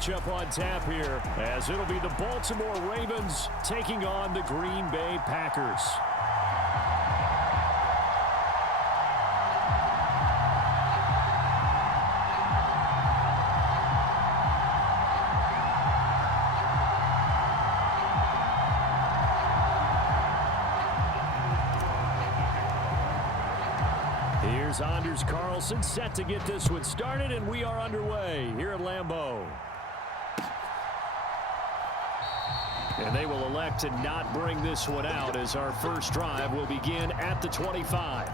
matchup on tap here, as it'll be the Baltimore Ravens taking on the Green Bay Packers. Here's Anders Carlson set to get this one started, and we are underway here at Lambeau. And they will elect to not bring this one out, as our first drive will begin at the 25.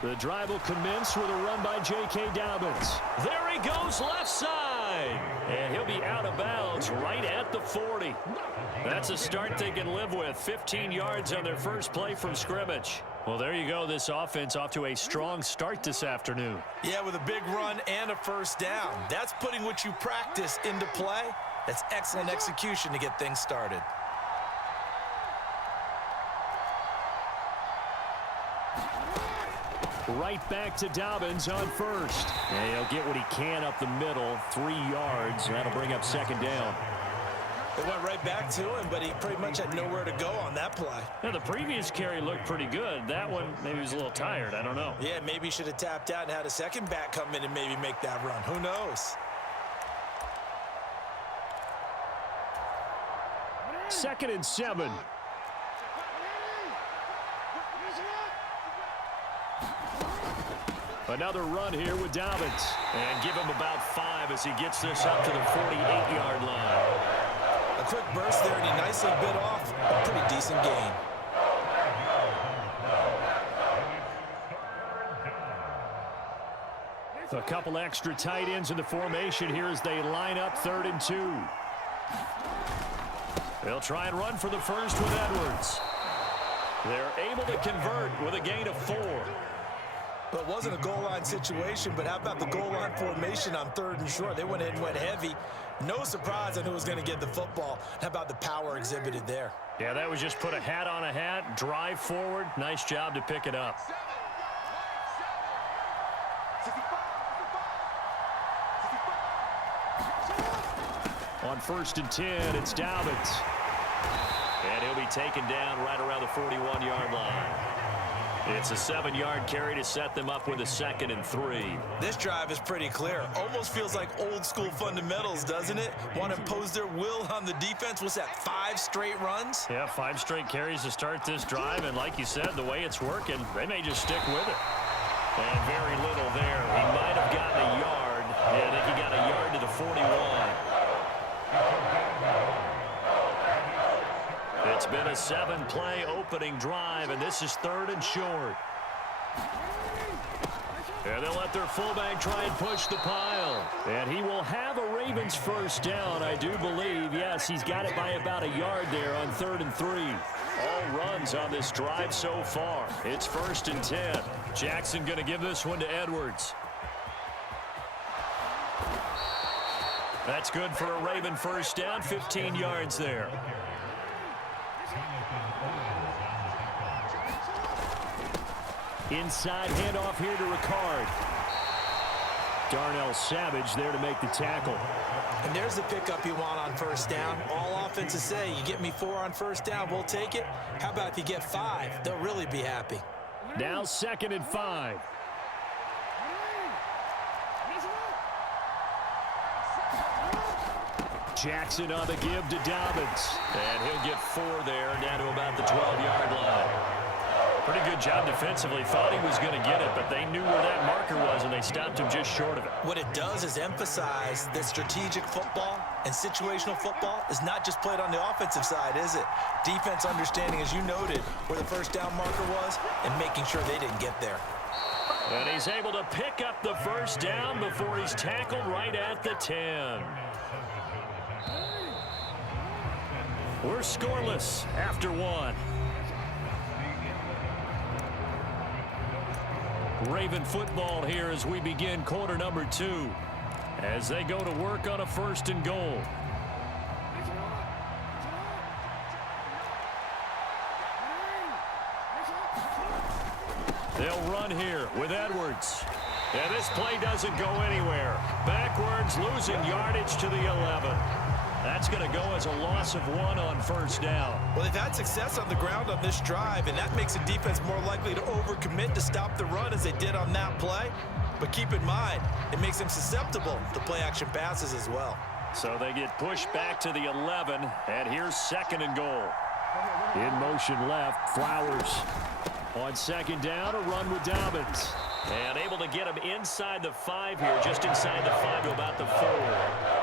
The drive will commence with a run by J.K. Dobbins. There he goes, left side. And he'll be out of bounds right at the 40. That's a start they can live with. 15 yards on their first play from scrimmage. Well, there you go. This offense off to a strong start this afternoon. Yeah, with a big run and a first down. That's putting what you practice into play. That's excellent execution to get things started. Right back to Dobbins on first. And he'll get what he can up the middle, 3 yards. And that'll bring up second down. It went right back to him, but he pretty much had nowhere to go on that play. Now, the previous carry looked pretty good. That one, maybe he was a little tired. I don't know. Yeah, maybe he should have tapped out and had a second back come in and maybe make that run. Who knows? Second and 7. Another run here with Dobbins. And give him about 5 as he gets this up to the 48-yard line. A quick burst there, and he nicely bit off a pretty decent gain. A couple extra tight ends in the formation here as they line up 3rd and 2. They'll try and run for the first with Edwards. They're able to convert with a gain of 4. Well, it wasn't a goal line situation, but how about the goal line formation on 3rd and short? They went in and went heavy. No surprise on who was going to get the football. How about the power exhibited there? Yeah, that was just put a hat on a hat, drive forward. Nice job to pick it up. On 1st and 10, it's Dobbins. And he'll be taken down right around the 41-yard line. It's a 7-yard carry to set them up with a 2nd and 3. This drive is pretty clear. Almost feels like old school fundamentals, doesn't it? Want to impose their will on the defense. What's that, 5 straight runs? Yeah, 5 straight carries to start this drive. And like you said, the way it's working, they may just stick with it. And very little there. He might have gotten a yard. Yeah, I think he got a yard to the 41. It's been a 7-play opening drive, and this is 3rd and short. And they'll let their fullback try and push the pile. And he will have a Ravens first down, I do believe. Yes, he's got it by about a yard there on 3rd and 3. All runs on this drive so far. It's 1st and 10. Jackson going to give this one to Edwards. That's good for a Raven first down, 15 yards there. Inside handoff here to Ricard. Darnell Savage there to make the tackle. And there's the pickup you want on first down. All offenses say, you get me 4 on first down, we'll take it. How about if you get 5? They'll really be happy. Now 2nd and 5. Jackson on the give to Dobbins. And he'll get 4 there, down to about the 12-yard line. Pretty good job defensively. Thought he was going to get it, but they knew where that marker was, and they stopped him just short of it. What it does is emphasize that strategic football and situational football is not just played on the offensive side, is it? Defense understanding, as you noted, where the first down marker was and making sure they didn't get there. And he's able to pick up the first down before he's tackled right at the 10. We're scoreless after 1. Raven football here as we begin quarter number 2. As they go to work on a 1st and goal. They'll run here with Edwards. And this play doesn't go anywhere. Backwards, losing yardage to the 11. That's going to go as a loss of 1 on 1st down. Well, they've had success on the ground on this drive, and that makes the defense more likely to overcommit to stop the run as they did on that play. But keep in mind, it makes them susceptible to play-action passes as well. So they get pushed back to the 11, and here's 2nd and goal. In motion left, Flowers. On 2nd down, a run with Dobbins. And able to get him inside the 5 here, just inside the 5 to about the 4.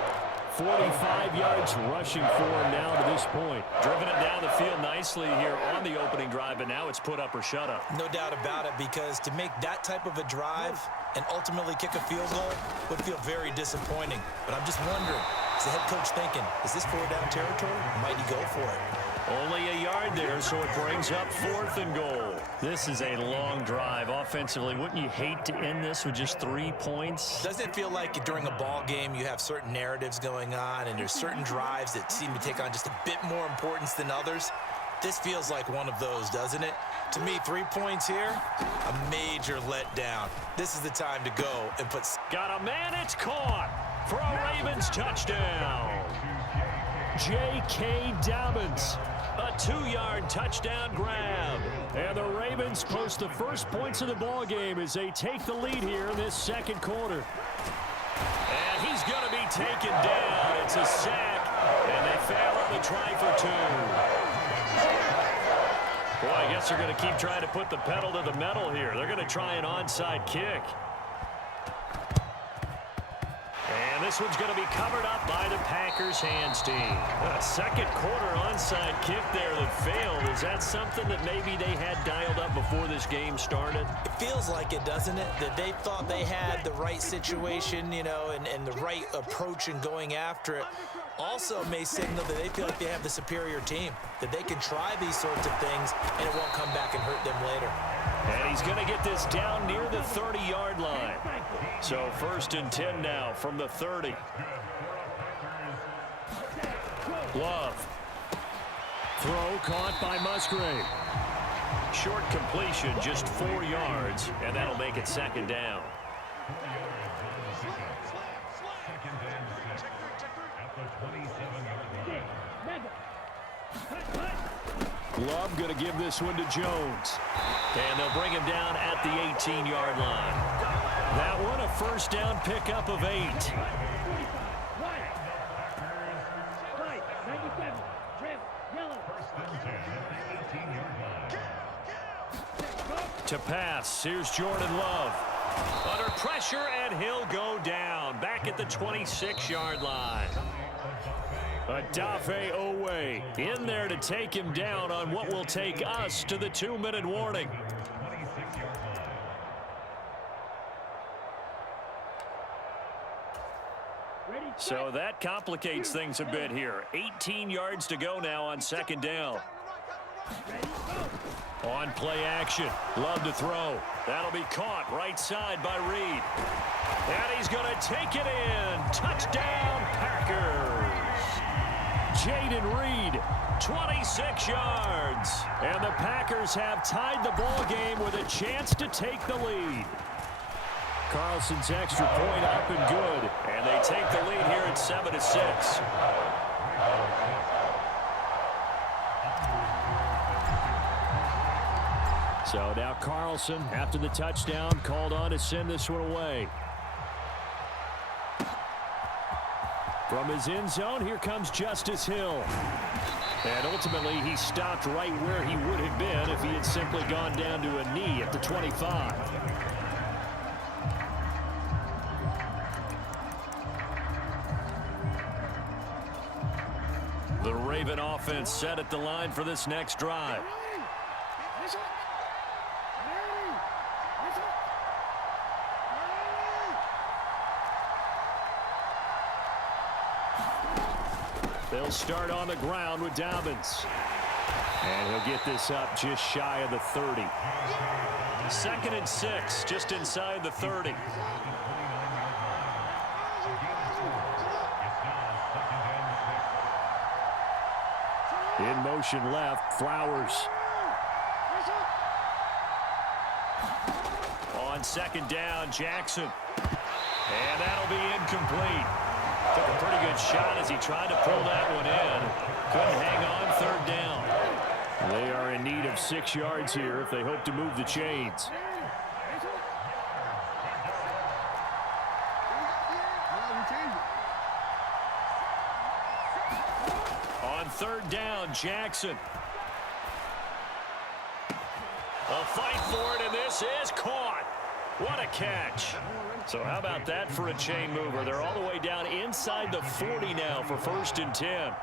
45 yards rushing for him now to this point. Driven it down the field nicely here on the opening drive, and now it's put up or shut up. No doubt about it, because to make that type of a drive and ultimately kick a field goal would feel very disappointing. But I'm just wondering, is the head coach thinking, is this 4-down territory, or might he go for it? Only a yard there, so it brings up 4th and goal. This is a long drive offensively. Wouldn't you hate to end this with just 3 points? Doesn't it feel like during a ball game you have certain narratives going on and there's certain drives that seem to take on just a bit more importance than others? This feels like one of those, doesn't it? To me, 3 points here, a major letdown. This is the time to go and put... Got a man, it's caught for a Ravens touchdown. J.K. Dobbins. A 2-yard touchdown grab. And the Ravens post the first points of the ball game as they take the lead here in this 2nd quarter. And he's going to be taken down. It's a sack, and they fail on the try for 2. Boy, I guess they're going to keep trying to put the pedal to the metal here. They're going to try an onside kick. And this one's going to be covered up by the Packers hands team. A 2nd quarter onside kick there that failed. Is that something that maybe they had dialed up before this game started? It feels like it, doesn't it? That they thought they had the right situation, you know, and the right approach in going after it. Also may signal that they feel like they have the superior team, that they can try these sorts of things and it won't come back and hurt them later. And he's going to get this down near the 30-yard line. So 1st and 10 now from the 30. Love. Throw caught by Musgrave. Short completion, just 4 yards, and that'll make it 2nd down. Love going to give this one to Jones. And they'll bring him down at the 18-yard line. That one a 1st down pickup of 8. To pass, here's Jordan Love. Under pressure, and he'll go down. Back at the 26-yard line. Adafe Owe in there to take him down on what will take us to the 2-minute warning. So that complicates things a bit here. 18 yards to go now on 2nd down. On play action. Love to throw. That'll be caught right side by Reed. And he's going to take it in. Touchdown, Packers. Jaden Reed, 26 yards. And the Packers have tied the ball game with a chance to take the lead. Carlson's extra point up and good. And they take the lead here at 7-6. So now Carlson, after the touchdown, called on to send this one away. From his end zone, here comes Justice Hill. And ultimately, he stopped right where he would have been if he had simply gone down to a knee at the 25. The Raven offense set at the line for this next drive. They'll start on the ground with Dobbins. And he'll get this up just shy of the 30. 2nd and 6, just inside the 30. In motion left, Flowers. On 2nd down, Jackson. And that'll be incomplete. Took a pretty good shot as he tried to pull that one in. Couldn't hang on 3rd down. They are in need of 6 yards here if they hope to move the chains. On 3rd down, Jackson. A fight for it, and this is caught. What a catch. So how about that for a chain mover? They're all the way down inside the 40 now for 1st and 10.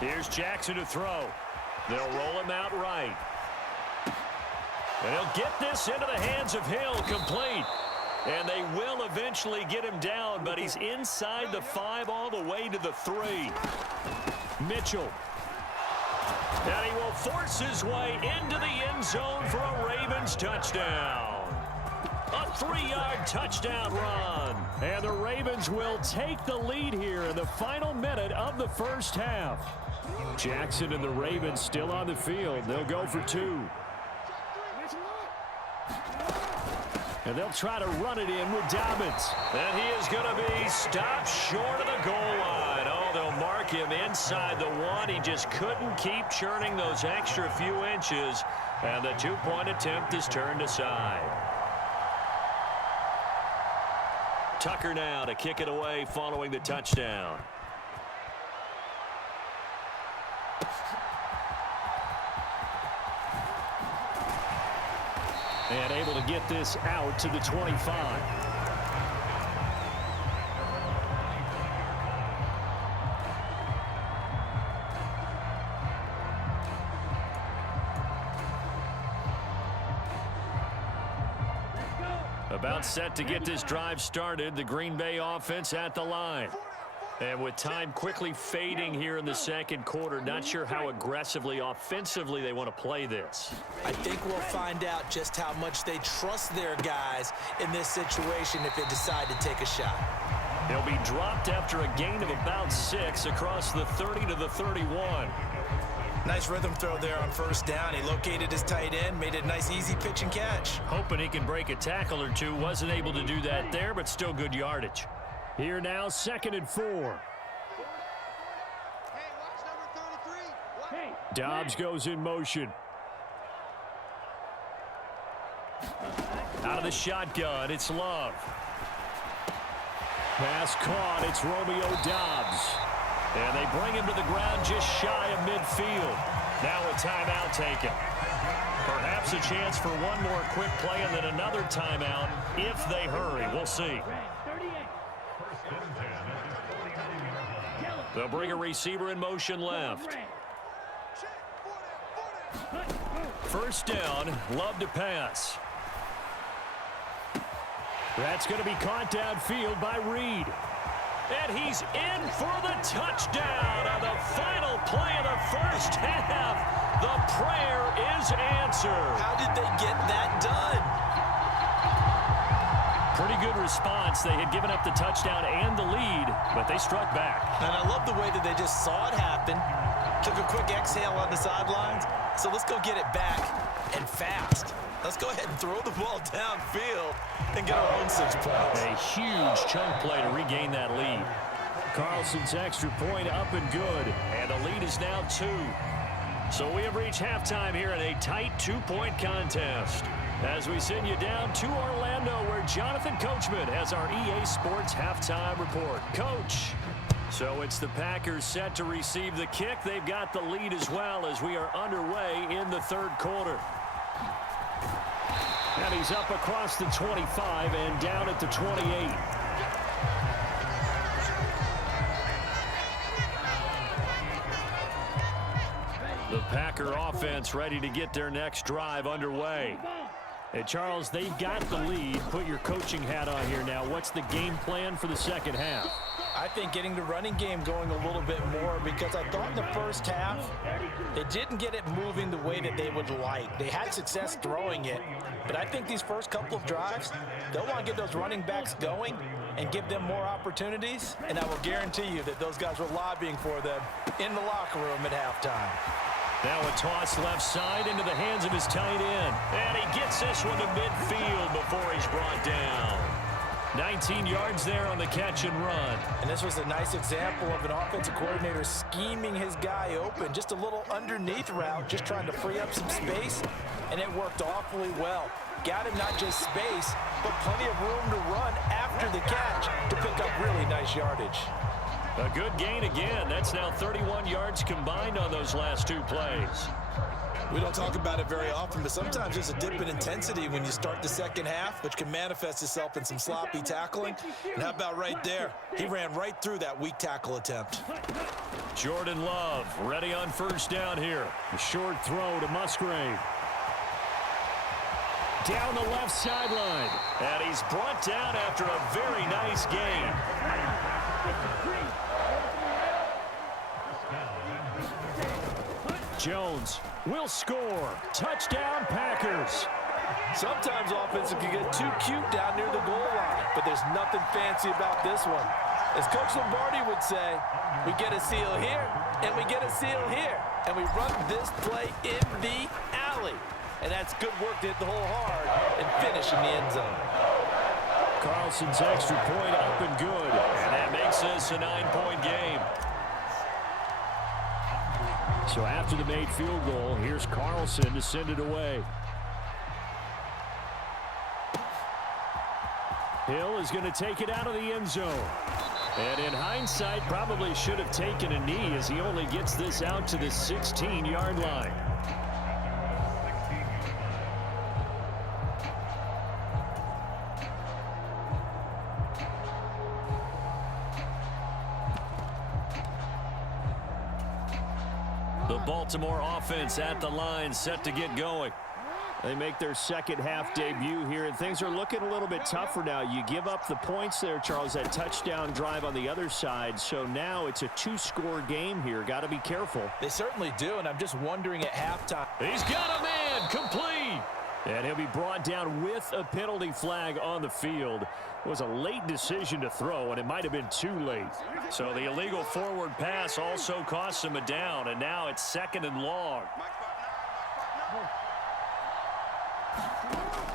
Here's Jackson to throw. They'll roll him out right. And he'll get this into the hands of Hill, complete. And they will eventually get him down, but he's inside the 5 all the way to the 3. Mitchell. And he will force his way into the end zone for a Ravens touchdown. A 3-yard touchdown run. And the Ravens will take the lead here in the final minute of the 1st half. Jackson and the Ravens still on the field. They'll go for 2. And they'll try to run it in with Dobbins. And he is going to be stopped short of the goal line. Oh, they'll mark him inside the 1. He just couldn't keep churning those extra few inches. And the 2-point attempt is turned aside. Tucker now to kick it away following the touchdown. And able to get this out to the 25. About set to get this drive started. The Green Bay offense at the line. And with time quickly fading here in the 2nd quarter, not sure how aggressively, offensively they want to play this. I think we'll find out just how much they trust their guys in this situation if they decide to take a shot. They'll be dropped after a gain of about 6 across the 30 to the 31. Nice rhythm throw there on 1st down. He located his tight end, made it a nice easy pitch and catch. Hoping he can break a tackle or two. Wasn't able to do that there, but still good yardage. Here now, 2nd and 4. Hey, watch number 33. Hey. Dobbs goes in motion. Out of the shotgun, it's Love. Pass caught, it's Romeo Dobbs. And they bring him to the ground just shy of midfield. Now a timeout taken. Perhaps a chance for one more quick play and then another timeout if they hurry. We'll see. They'll bring a receiver in motion left. 1st down, Love to pass. That's going to be caught downfield by Reed. And he's in for the touchdown on the final play of the 1st half. The prayer is answered. How did they get that done? Pretty good response. They had given up the touchdown and the lead, but they struck back. And I love the way that they just saw it happen, took a quick exhale on the sidelines. So let's go get it back and fast. Let's go ahead and throw the ball downfield and get our own 6 points. A huge chunk play to regain that lead. Carlson's extra point up and good, and the lead is now 2. So we have reached halftime here in a tight 2-point contest. As we send you down to Orlando, where Jonathan Coachman has our EA Sports halftime report. Coach. So it's the Packers set to receive the kick. They've got the lead as well as we are underway in the 3rd quarter. And he's up across the 25 and down at the 28. The Packer offense ready to get their next drive underway. And Charles, they've got the lead. Put your coaching hat on here now. What's the game plan for the 2nd half? I think getting the running game going a little bit more, because I thought in the first half they didn't get it moving the way that they would like. They had success throwing it, but I think these first couple of drives, they'll want to get those running backs going and give them more opportunities, and I will guarantee you that those guys were lobbying for them in the locker room at halftime. Now a toss left side into the hands of his tight end. And he gets this one to midfield before he's brought down. 19 yards there on the catch and run. And this was a nice example of an offensive coordinator scheming his guy open. Just a little underneath route, just trying to free up some space, and it worked awfully well. Got him not just space, but plenty of room to run after the catch to pick up really nice yardage. A good gain again. That's now 31 yards combined on those last two plays. We don't talk about it very often, but sometimes there's a dip in intensity when you start the second half, which can manifest itself in some sloppy tackling. And how about right there? He ran right through that weak tackle attempt. Jordan Love ready on first down here. A short throw to Musgrave. Down the left sideline. And he's brought down after a very nice gain. Jones will score. Touchdown, Packers. Sometimes offenses can get too cute down near the goal line, but there's nothing fancy about this one. As Coach Lombardi would say, we get a seal here, and we get a seal here, and we run this play in the alley. And that's good work to hit the hole hard and finish in the end zone. Carlson's extra point up and good, and that makes this a 9-point game. So after the made field goal, here's Carlson to send it away. Hill is going to take it out of the end zone. And in hindsight, probably should have taken a knee as he only gets this out to the 16-yard line. The Baltimore offense at the line, set to get going. They make their second half debut here, and things are looking a little bit tougher now. You give up the points there, Charles, that touchdown drive on the other side. So now it's a two-score game here. Got to be careful. They certainly do, and I'm just wondering at halftime. He's got a man, complete. And he'll be brought down with a penalty flag on the field. It was a late decision to throw, and it might have been too late. So the illegal forward pass also cost him a down, and now it's second and long.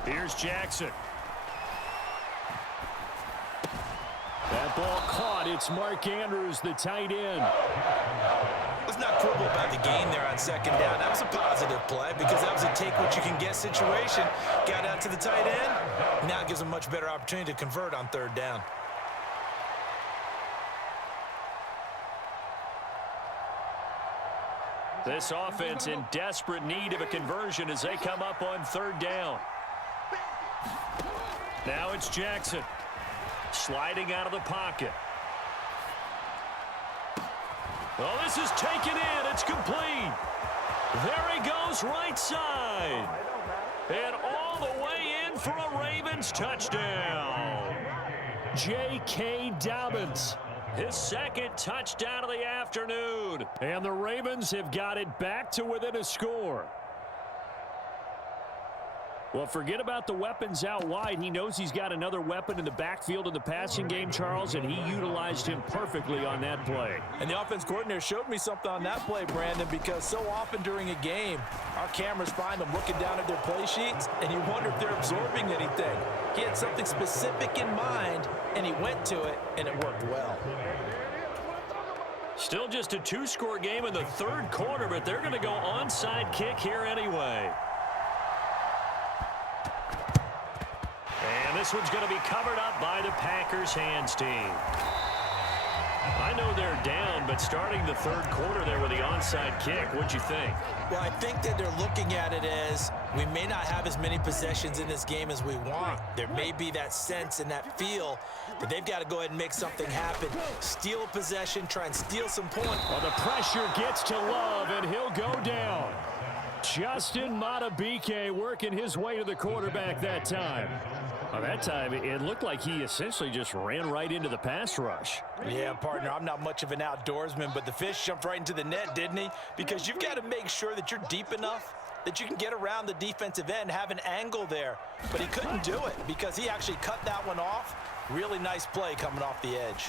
Here's Jackson. That ball caught. It's Mark Andrews, the tight end. Let's not quibble about the gain there on second down. That was a positive play because that was a take-what-you-can-get situation. Got out to the tight end. Now it gives them a much better opportunity to convert on third down. This offense in desperate need of a conversion as they come up on third down. Now it's Jackson. Sliding out of the pocket. Oh, this is taken in. It's complete. There he goes, right side. And all the way in for a Ravens touchdown. J.K. Dobbins. His second touchdown of the afternoon. And the Ravens have got it back to within a score. Well, forget about the weapons out wide. He knows he's got another weapon in the backfield in the passing game, Charles, and he utilized him perfectly on that play. And the offense coordinator showed me something on that play, Brandon, because so often during a game, our cameras find them looking down at their play sheets, and you wonder if they're absorbing anything. He had something specific in mind, and he went to it, and it worked well. Still just a two-score game in the third quarter, but they're going to go onside kick here anyway. And this one's going to be covered up by the Packers hands team. I know they're down, but starting the third quarter there with the onside kick, what'd you think? Well, I think that they're looking at it as we may not have as many possessions in this game as we want. There may be that sense and that feel that they've got to go ahead and make something happen. Steal a possession, try and steal some points. Well, the pressure gets to Love, and he'll go down. Justin Madubuike working his way to the quarterback that time. Well, that time, it looked like he essentially just ran right into the pass rush. Yeah, partner, I'm not much of an outdoorsman, but the fish jumped right into the net, didn't he? Because you've got to make sure that you're deep enough that you can get around the defensive end, have an angle there. But he couldn't do it because he actually cut that one off. Really nice play coming off the edge.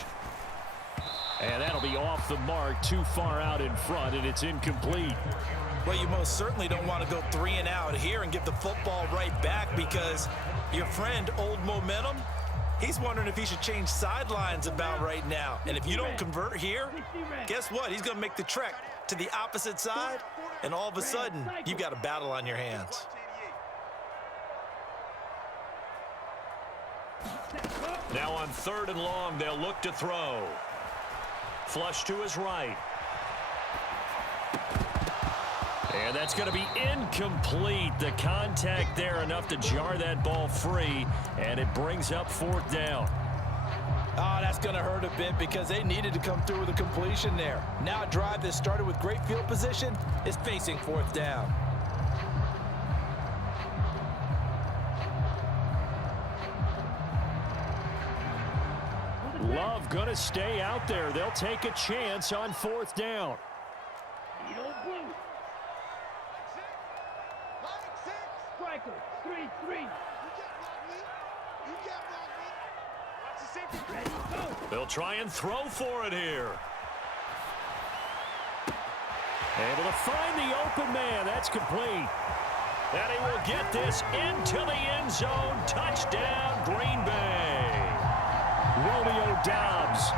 And that'll be off the mark, too far out in front, and it's incomplete. Well, you most certainly don't want to go 3 and out here and give the football right back because your friend, Old Momentum, he's wondering if he should change sidelines about right now. And if you don't convert here, guess what? He's going to make the trek to the opposite side, and all of a sudden, you've got a battle on your hands. Now on 3rd and long, they'll look to throw. Flush to his right. And that's going to be incomplete. The contact there enough to jar that ball free, and it brings up 4th down. Oh, that's going to hurt a bit because they needed to come through with a completion there. Now a drive that started with great field position is facing 4th down. Love going to stay out there. They'll take a chance on 4th down. Striker, 3-3. They'll try and throw for it here. Able to find the open man. That's complete. And he will get this into the end zone. Touchdown, Green Bay. Romeo Doubs,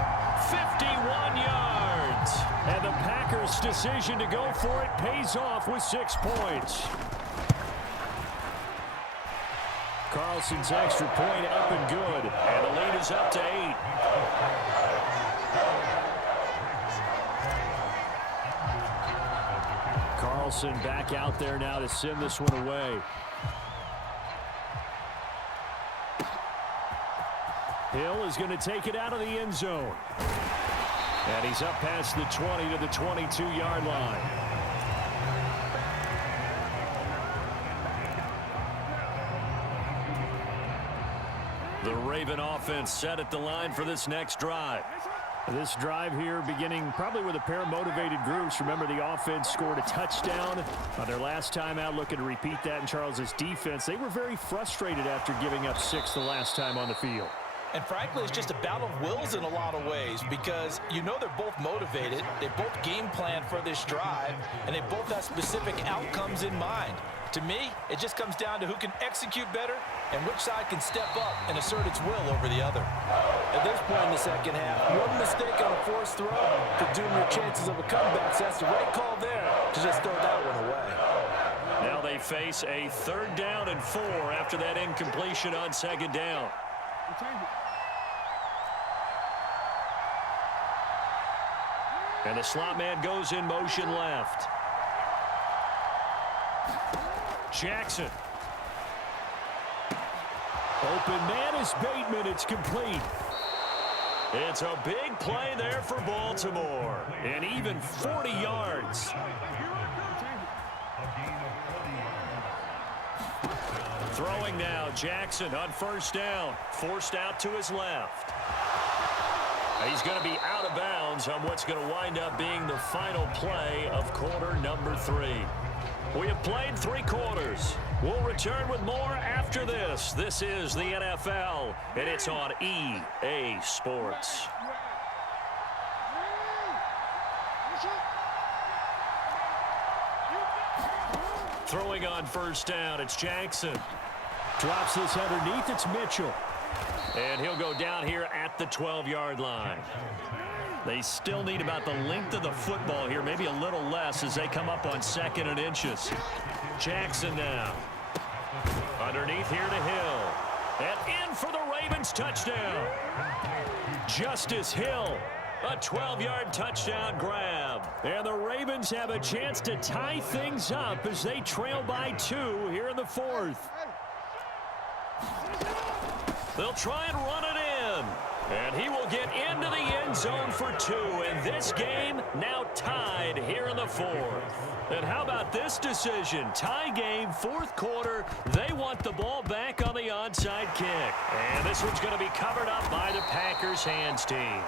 51 yards. And the Packers' decision to go for it pays off with 6 points. Carlson's extra point up and good. And the lead is up to 8. Carlson back out there now to send this one away. Hill is going to take it out of the end zone. And he's up past the 20 to the 22-yard line. The Raven offense set at the line for this next drive. This drive here beginning probably with a pair of motivated groups. Remember, the offense scored a touchdown on their last time out, looking to repeat that in Charles's defense. They were very frustrated after giving up 6 the last time on the field. And frankly, it's just a battle of wills in a lot of ways because you know they're both motivated, they both game plan for this drive, and they both have specific outcomes in mind. To me, it just comes down to who can execute better and which side can step up and assert its will over the other. At this point in the second half, one mistake on a forced throw could doom your chances of a comeback. So that's the right call there to just throw that one away. Now they face a 3rd down and 4 after that incompletion on 2nd down. And the slot man goes in motion left. Jackson. Open man is Bateman. It's complete. It's a big play there for Baltimore. And even 40 yards. Throwing now, Jackson on 1st down. Forced out to his left. He's going to be out of bounds on what's going to wind up being the final play of quarter number 3. We have played 3 quarters. We'll return with more after this. This is the NFL, and it's on EA Sports. Throwing on 1st down, it's Jackson. Drops this underneath, it's Mitchell. And he'll go down here at the 12-yard line. They still need about the length of the football here, maybe a little less as they come up on 2nd and inches. Jackson now. Underneath here to Hill. And in for the Ravens touchdown. Justice Hill. A 12-yard touchdown grab. And the Ravens have a chance to tie things up as they trail by 2 here in the 4th. They'll try and run it in. And he will get into the end zone for 2. And this game now tied here in the 4th. And how about this decision? Tie game, 4th quarter. They want the ball back on the onside kick. And this one's going to be covered up by the Packers hands team.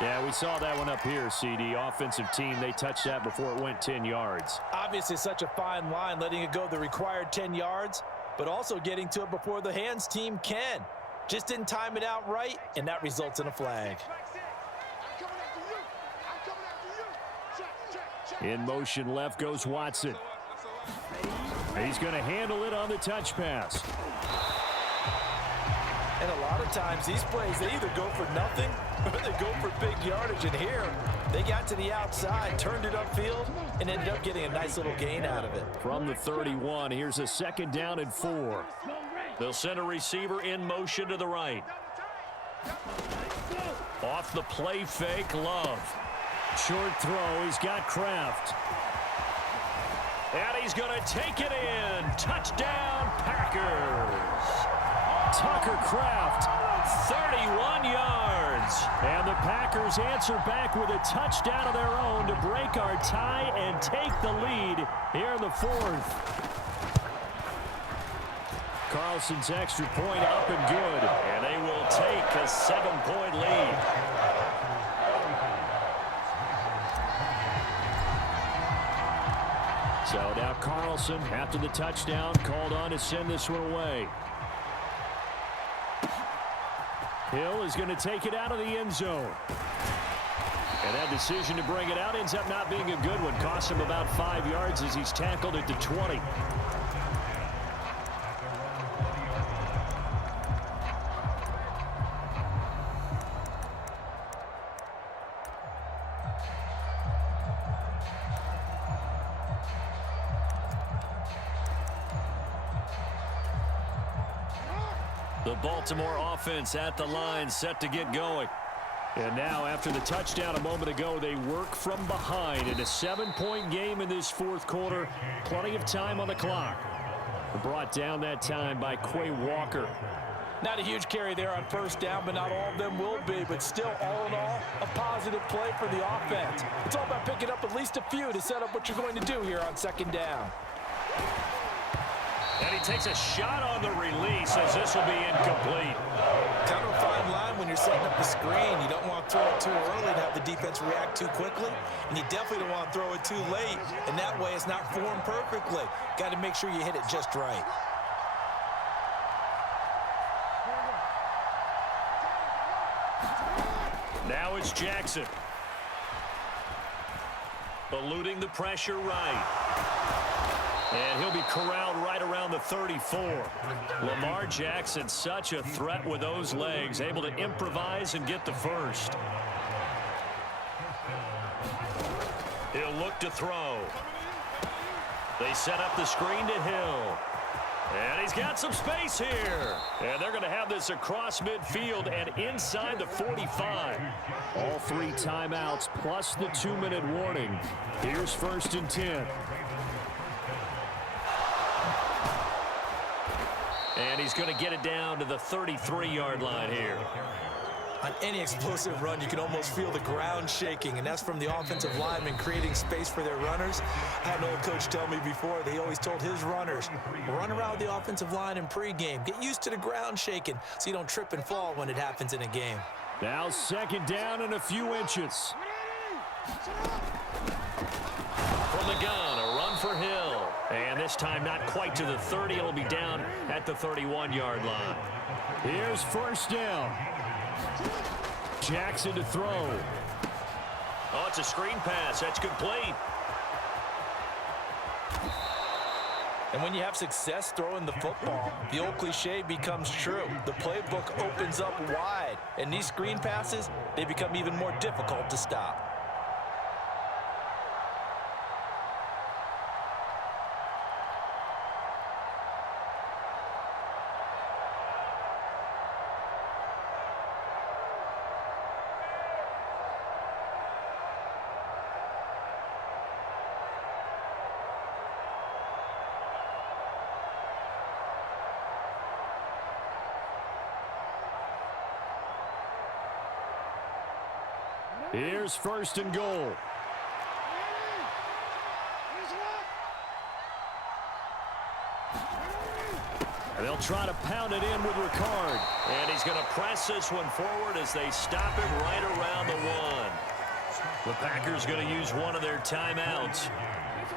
Yeah, we saw that one up here, CD. Offensive team, they touched that before it went 10 yards. Obviously such a fine line, letting it go the required 10 yards, but also getting to it before the hands team can. Just didn't time it out right, and that results in a flag. In motion left goes Watson. He's going to handle it on the touch pass. And a lot of times these plays, they either go for nothing or they go for big yardage. And here, they got to the outside, turned it upfield, and ended up getting a nice little gain out of it. From the 31, here's a 2nd down and 4. They'll send a receiver in motion to the right. Off the play fake, Love. Short throw, he's got Kraft. And he's going to take it in. Touchdown, Packers. Tucker Kraft, 31 yards. And the Packers answer back with a touchdown of their own to break our tie and take the lead here in the 4th. Carlson's extra point up and good. And they will take a 7-point lead. So now Carlson, after the touchdown, called on to send this one away. Hill is going to take it out of the end zone. And that decision to bring it out ends up not being a good one. Cost him about 5 yards as he's tackled at the 20. The Baltimore offense at the line, set to get going. And now, after the touchdown a moment ago, they work from behind in a 7-point game in this 4th quarter. Plenty of time on the clock. Brought down that time by Quay Walker. Not a huge carry there on 1st down, but not all of them will be. But still, all in all, a positive play for the offense. It's all about picking up at least a few to set up what you're going to do here on 2nd down. And he takes a shot on the release as this will be incomplete. Kind of a fine line when you're setting up the screen. You don't want to throw it too early to have the defense react too quickly. And you definitely don't want to throw it too late. And that way it's not formed perfectly. Got to make sure you hit it just right. Now it's Jackson. Eluding the pressure right. And he'll be corralled right around the 34. Lamar Jackson, such a threat with those legs, able to improvise and get the first. He'll look to throw. They set up the screen to Hill. And he's got some space here. And they're going to have this across midfield and inside the 45. All 3 timeouts plus the 2-minute warning. Here's 1st and 10. And he's going to get it down to the 33-yard line here. On any explosive run, you can almost feel the ground shaking, and that's from the offensive linemen creating space for their runners. I had an old coach tell me before, they always told his runners, run around the offensive line in pregame. Get used to the ground shaking so you don't trip and fall when it happens in a game. Now 2nd down and a few inches. From the gun, a run for Hill. And this time not quite to the 30. It'll be down at the 31-yard line. Here's 1st down. Jackson to throw. Oh, it's a screen pass. That's complete. And when you have success throwing the football, the old cliche becomes true. The playbook opens up wide. And these screen passes, they become even more difficult to stop. Here's first and goal. And they'll try to pound it in with Ricard. And he's going to press this one forward as they stop him right around the 1. The Packers going to use one of their timeouts.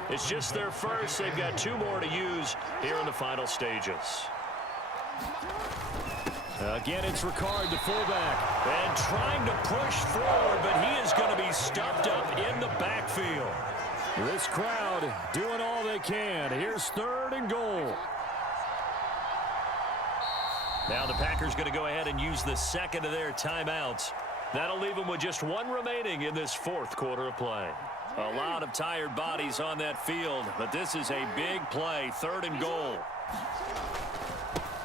It's just their first. They've got 2 more to use here in the final stages. Again, it's Ricard, the fullback, and trying to push forward, but he is going to be stuffed up in the backfield. This crowd doing all they can. Here's third and goal. Now the Packers going to go ahead and use the second of their timeouts. That'll leave them with just 1 remaining in this 4th quarter of play. A lot of tired bodies on that field, but this is a big play, third and goal.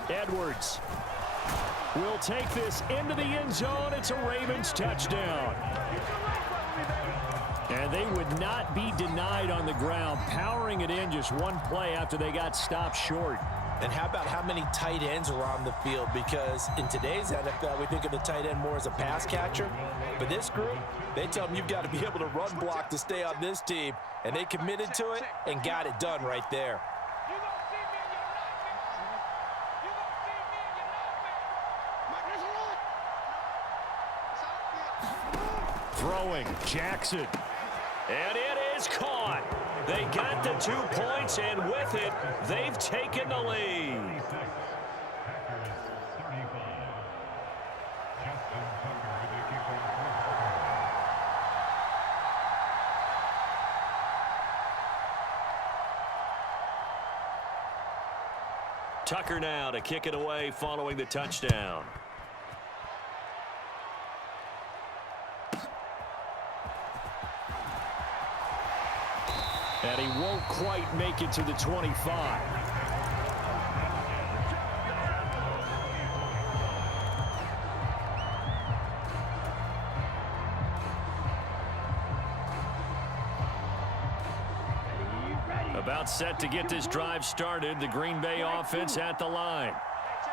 Edwards will take this into the end zone. It's a Ravens touchdown. And they would not be denied on the ground, powering it in just 1 play after they got stopped short. And how about how many tight ends are on the field? Because in today's NFL, we think of the tight end more as a pass catcher. But this group, they tell them you've got to be able to run block to stay on this team. And they committed to it and got it done right there. Throwing, Jackson. And it is caught. They got the 2 points, and with it, they've taken the lead. Tucker now to kick it away following the touchdown. And he won't quite make it to the 25. About set to get this drive started. The Green Bay offense at the line.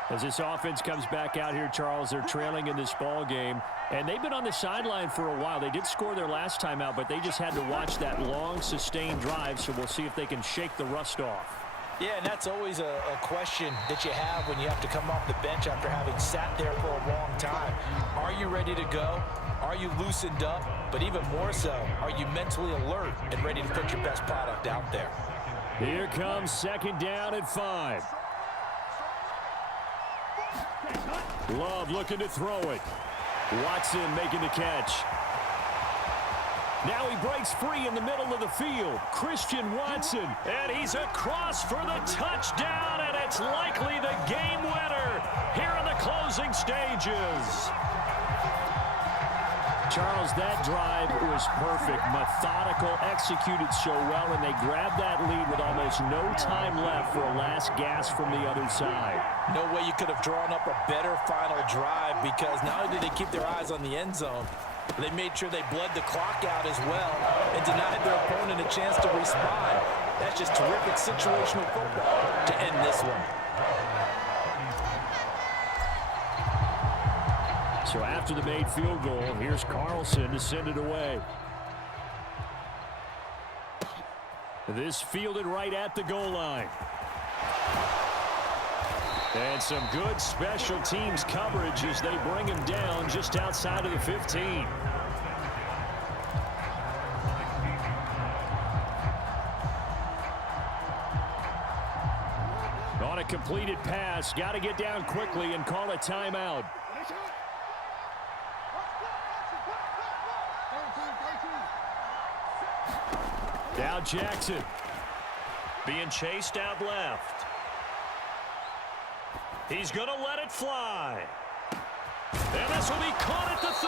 As this offense comes back out here, Charles, they're trailing in this ball game. And they've been on the sideline for a while. They did score their last time out, but they just had to watch that long, sustained drive, so we'll see if they can shake the rust off. Yeah, and that's always a question that you have when you have to come off the bench after having sat there for a long time. Are you ready to go? Are you loosened up? But even more so, are you mentally alert and ready to put your best product out there? Here comes second down at 5. Love looking to throw it. Watson making the catch. Now he breaks free in the middle of the field. Christian Watson. And he's across for the touchdown, and it's likely the game winner here in the closing stages. Charles, that drive was perfect. Methodical, executed so well, and they grabbed that lead with almost no time left for a last gasp from the other side. No way you could have drawn up a better final drive, because not only did they keep their eyes on the end zone, they made sure they bled the clock out as well and denied their opponent a chance to respond. That's just terrific situational football to end this one. So after the made field goal, here's Carlson to send it away. This fielded right at the goal line. And some good special teams coverage as they bring him down just outside of the 15. On a completed pass, got to get down quickly and call a timeout. Now Jackson being chased out left. He's going to let it fly. And this will be caught at the 30.